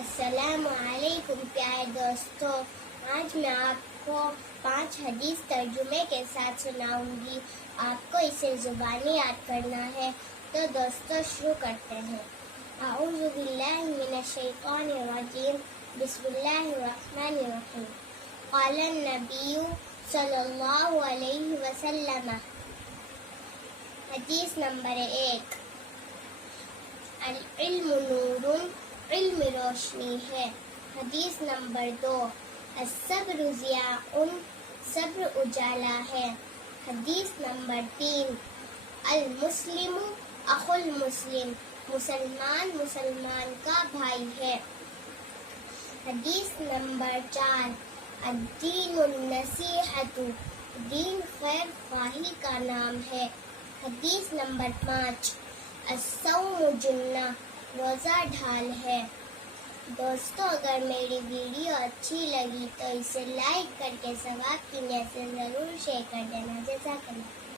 السلام علیکم پیارے دوستوں، آج میں آپ کو 5 حدیث ترجمے کے ساتھ سناؤں گی۔ آپ کو اسے زبانی یاد کرنا ہے، تو دوستوں شروع کرتے ہیں۔ اعوذ باللہ من الشیطان الرجیم، بسم اللہ الرحمن الرحیم۔ قال النبی صلی اللہ علیہ وسلم۔ حدیث نمبر 1، العلم نور، علم روشنی ہے۔ حدیث نمبر 2، الصبر ضیاء، صبر اجالا ہے۔ حدیث نمبر 3، المسلم اخو المسلم، مسلمان مسلمان کا بھائی ہے۔ حدیث نمبر 4، الدین النصیحۃ، دین خیر خواہی کا نام ہے۔ حدیث نمبر 5، الصوم جنہ، روزہ ڈھال ہے۔ دوستو، اگر میری ویڈیو اچھی لگی تو اسے لائک کر کے ثواب کی نیت سے ضرور شیئر کر دینا۔ جزاک اللہ۔